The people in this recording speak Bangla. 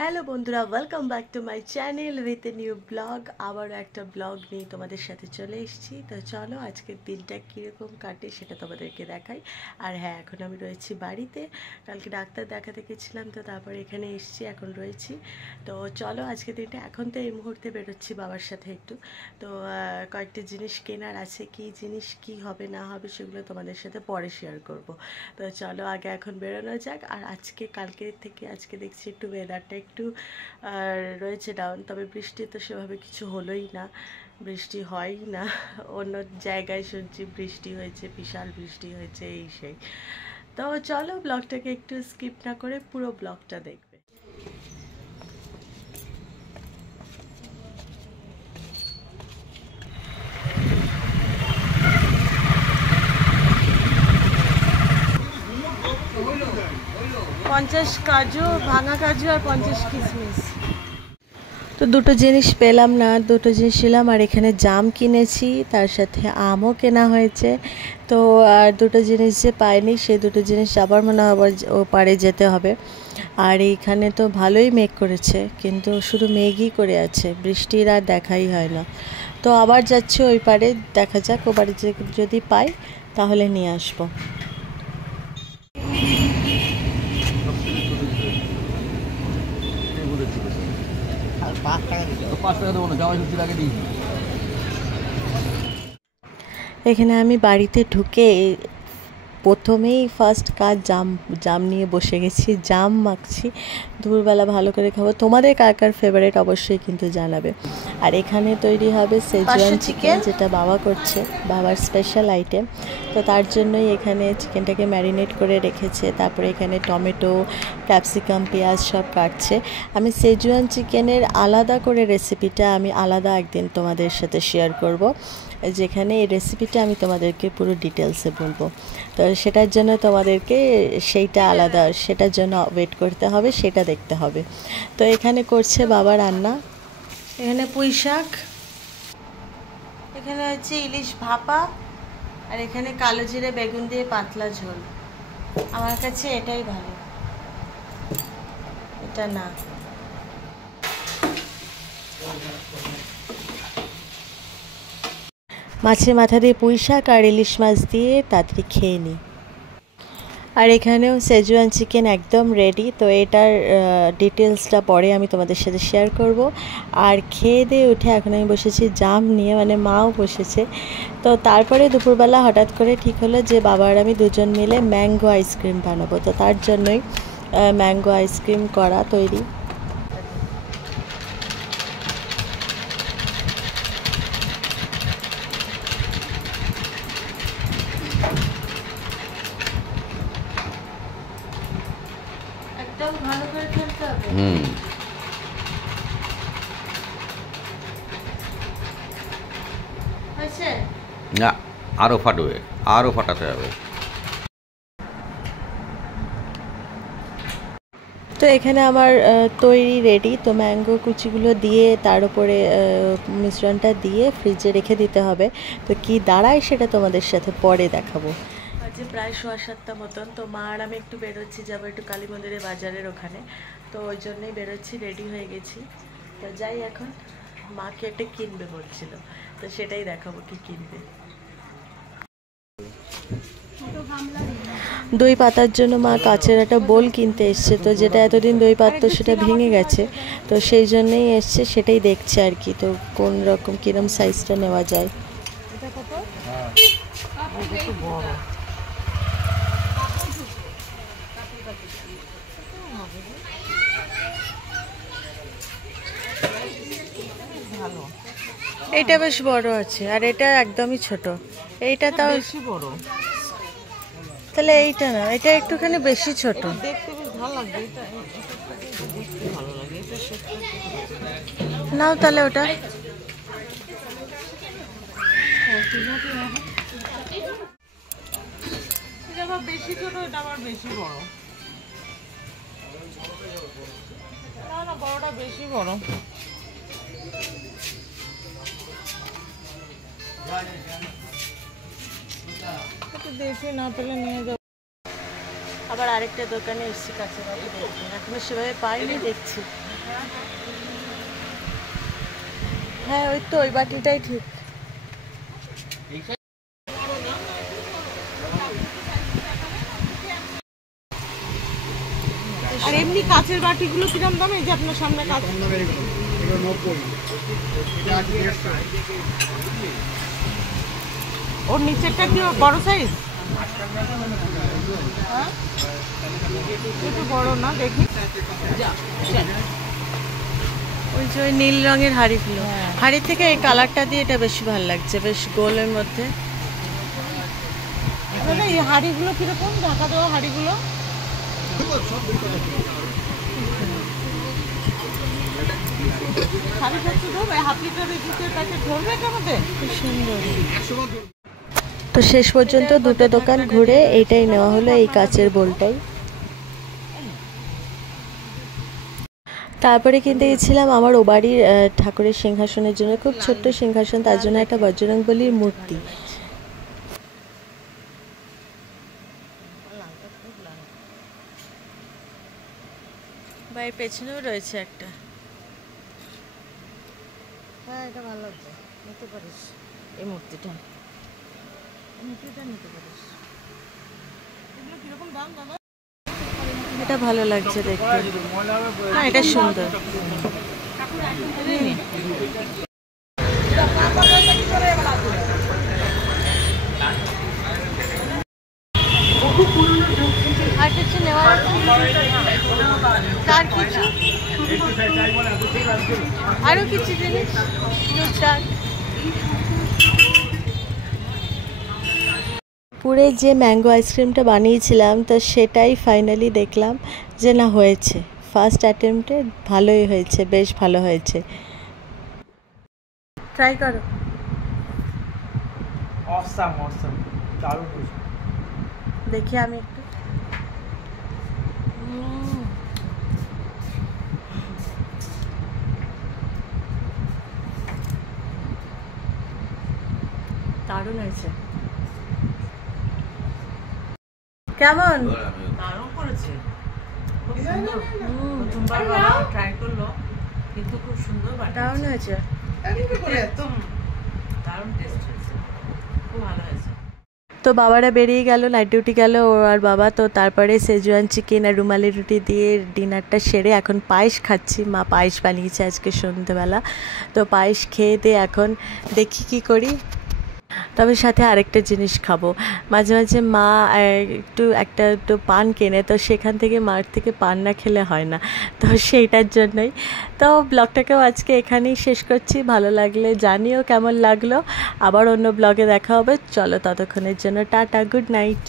হ্যালো বন্ধুরা, welcome back to my channel with a new blog. আবারও একটা ব্লগ নিয়ে তোমাদের সাথে চলে এসেছি। তো চলো আজকের দিনটা কীরকম কাটে সেটা তোমাদেরকে দেখাই। আর হ্যাঁ, এখন আমি রয়েছি বাড়িতে। কালকে ডাক্তার দেখাতে গেছিলাম, তো তারপর এখানে এসেছি, এখন রয়েছি। তো চলো আজকের দিনটা, এখন তো এই মুহূর্তে বেরোচ্ছি বাবার সাথে একটু। তো কয়েকটা জিনিস কেনার আছে, কি জিনিস কি হবে না হবে সেগুলো তোমাদের সাথে পরে শেয়ার করব। তো চলো আগে এখন বেরোনো যাক। আর কালকে থেকে আজকে দেখছি একটু ওয়েদারটা একটু রয়েছে ডাউন, তবে বৃষ্টি তো সেভাবে কিছু হলোই না, বৃষ্টি হয়ই না। অন্য জায়গায় শুনছি বৃষ্টি হয়েছে, বিশাল বৃষ্টি হয়েছে, এই সেই। তো চলো ব্লগটাকে একটু স্কিপ না করে পুরো ব্লগটা দেখবে। পঞ্চাশ কাজু, ভাঙা কাজু আর 50 কিশমিশ। তো দুটো জিনিস পেলাম না, দুটো জিনিস ছিলাম। আর এখানে জাম কিনেছি, তার সাথে আমও কেনা হয়েছে। তো আর দুটো জিনিস যে পাইনি, সেই দুটো জিনিস আবার মনে হয় আবার ও পারে যেতে হবে। আর এইখানে তো ভালোই মেঘ করেছে, কিন্তু শুধু মেঘই করে আছে, বৃষ্টির আর দেখাই হয় না। তো আবার যাচ্ছি ওই পারে, দেখা যাক ও পারে যদি পাই তাহলে নিয়ে আসবো। এখানে আমি বাড়িতে ঢুকে প্রথমেই ফার্স্ট কাজ জাম নিয়ে বসে গেছি, জাম মাখছি। দুপুরবেলা ভালো করে খাবো। তোমাদের কার কার ফেভারিট অবশ্যই কিন্তু জানাবে। আর এখানে তৈরি হবে সেজওয়ান চিকেন, যেটা বাবা করছে, বাবার স্পেশাল আইটেম। তো তার জন্যই এখানে চিকেনটাকে ম্যারিনেট করে রেখেছে। তারপরে এখানে টমেটো, ক্যাপসিকাম, পেঁয়াজ সব কাটছে। আমি সেজওয়ান চিকেনের আলাদা করে রেসিপিটা আমি আলাদা একদিন তোমাদের সাথে শেয়ার করব, যেখানে এই রেসিপিটা আমি তোমাদেরকে পুরো ডিটেলসে বলবো। তো সেটার জন্য তোমাদেরকে সেইটা আলাদা, সেটার জন্য ওয়েট করতে হবে, সেটা দেখতে হবে। তো এখানে করছে বাবা রান্না। এখানে পুঁই শাক, এখানে হচ্ছে ইলিশ ভাপা, আর এখানে কালো জিরে বেগুন দিয়ে পাতলা ঝোল। আমার কাছে এটাই ভালো, এটা না। মাছের মাথা দিয়ে পুঁই শাক আর ইলিশ মাছ দিয়ে তাড়াতাড়ি খেয়ে নিই। আর এখানেও সেজওয়ান চিকেন একদম রেডি। তো এটার ডিটেলসটা পরে আমি তোমাদের সাথে শেয়ার করব। আর খেয়ে দিয়ে উঠে এখন আমি বসেছি জাম নিয়ে, মানে মাও বসেছে। তো তারপরে দুপুরবেলা হঠাৎ করে ঠিক হলো যে বাবা আর আমি দুজন মিলে ম্যাঙ্গো আইসক্রিম বানাবো। তো তার জন্যই ম্যাঙ্গো আইসক্রিম করা তৈরি। একদম ভালো করে খেলতে হবে। হয়েছে না, আরও ফাটবে, আরও ফাটাতে হবে। তো এখানে আমার তৈরি রেডি। তো ম্যাঙ্গো কুচিগুলো দিয়ে তার উপরে মিশ্রণটা দিয়ে ফ্রিজে রেখে দিতে হবে। তো কি দাঁড়ায় সেটা তোমাদের সাথে পরে দেখাবো। আজকে প্রায় 7:15 মতন। তো মা আর আমি একটু বেরোচ্ছি, যাবো একটু কালী মন্দিরের বাজারের ওখানে। তো ওই জন্যই বেরোচ্ছি, রেডি হয়ে গেছি। তো যাই, এখন মাকে একটা কিনবে বলছিল, তো সেটাই দেখাবো কি কিনবে। দই পাতার জন্য মা কাচের একটা বোল কিনতে এসছে। তো যেটা এতদিন দই পাততো সেটা ভেঙে গেছে, তো সেই জন্যই এসছে, সেটাই দেখছে আর কি। তো কোন রকম কিরম সাইজটা নেওয়া যায়। এটা বেশ বড় আছে, আর এটা একদমই ছোট। এইটা তাও বেশি বড়। তাহলে এইটা না, এটা একটুখানি বেশি ছোট। দেখতে বেশ ভালো লাগবে, এটা দেখতে ভালো লাগে, এটা নাও তাহলে ওটা। এটা আবার বেশি ছোট, এটা আবার বেশি বড়। না না, বড়টা বেশি বড়। দেখি না পেলে নিয়ে যাবো। আবার আরেকটা দোকানে এসেছি কাছে, এখনো সেভাবে পাইনি, দেখছি। হ্যাঁ ওই তো ওই বাটিটাই ঠিক। আর এমনি কাঁচের বাটিগুলো কিরম দাম? এই যে আপনার সামনে কাঁচ, ওর নিচেরটা কি বড় সাইজ? হ্যাঁ একটু বড় না দেখি। ওই যে ওই নীল রঙের হাঁড়িগুলো, হাঁড়ি থেকে এই কালারটা দিয়ে এটা বেশি ভালো লাগছে, বেশ গোলের মধ্যে। দাদা এই হাঁড়িগুলো কিরকম, ঢাকা দেওয়া হাঁড়িগুলো? তো শেষ পর্যন্ত দুটো দোকান ঘুরে এইটাই নেওয়া হলো, এই কাচের বোলটাই। তারপরে কিনতে গেছিলাম আমার ও বাড়ির ঠাকুরের সিংহাসনের জন্য, খুব ছোট্ট সিংহাসন, তার জন্য একটা বজরংবলীর মূর্তি। বাড়ির পেছনেও রয়েছে একটা। হ্যাঁ এটা ভালো লাগছে, নিতে পারিস এই মূর্তিটা, মূর্তিটা নিতে পারিস। এগুলো কিরকম দাম দাদা? এটা ভালো লাগছে দেখতে, হ্যাঁ এটা সুন্দর। আর কিছু নেওয়ার তার কিছু আরো কিছু জিনিস পুরে যে ম্যাঙ্গো আইসক্রিমটা বানিয়েছিলাম তো সেটাই ফাইনালি দেখলাম যে না হয়েছে, ফার্স্ট অ্যাটেম্পটে ভালোই হয়েছে, বেশ ভালো হয়েছে। ট্রাই করো। অসাম অসাম, দারুণ হয়েছে। দেখি আমি একটু, দারুণ হয়েছে। কেমন? দারুণ করেছে, খুব সুন্দর। প্রথমবার বাবা ট্রাই করলো কিন্তু খুব সুন্দর বানিয়েছে। দারুণ হয়েছে, একদম দারুণ টেস্ট হয়েছে, খুব ভালো হয়েছে। তো বাবারা বেরিয়ে গেল, নাইট ডিউটি গেল ও আর বাবা। তো তারপরে সেজওয়ান চিকেন আর রুমালি রুটি দিয়ে ডিনারটা সেরে এখন পায়েস খাচ্ছি। মা পায়েস বানিয়েছে আজকে সন্ধ্যেবেলা, তো পায়েস খেয়ে দিয়ে এখন দেখি কি করি। তবে সাথে আরেকটা জিনিস খাবো, মাঝে মাঝে মা একটু পান কেনে, তো সেখান থেকে মার থেকে পান না খেলে হয় না, তো সেইটার জন্যই। তো ব্লগটাকেও আজকে এখানেই শেষ করছি, ভালো লাগলে জানিও কেমন লাগলো। আবার অন্য ব্লগে দেখা হবে, চলো ততক্ষণের জন্য টাটা, গুড নাইট।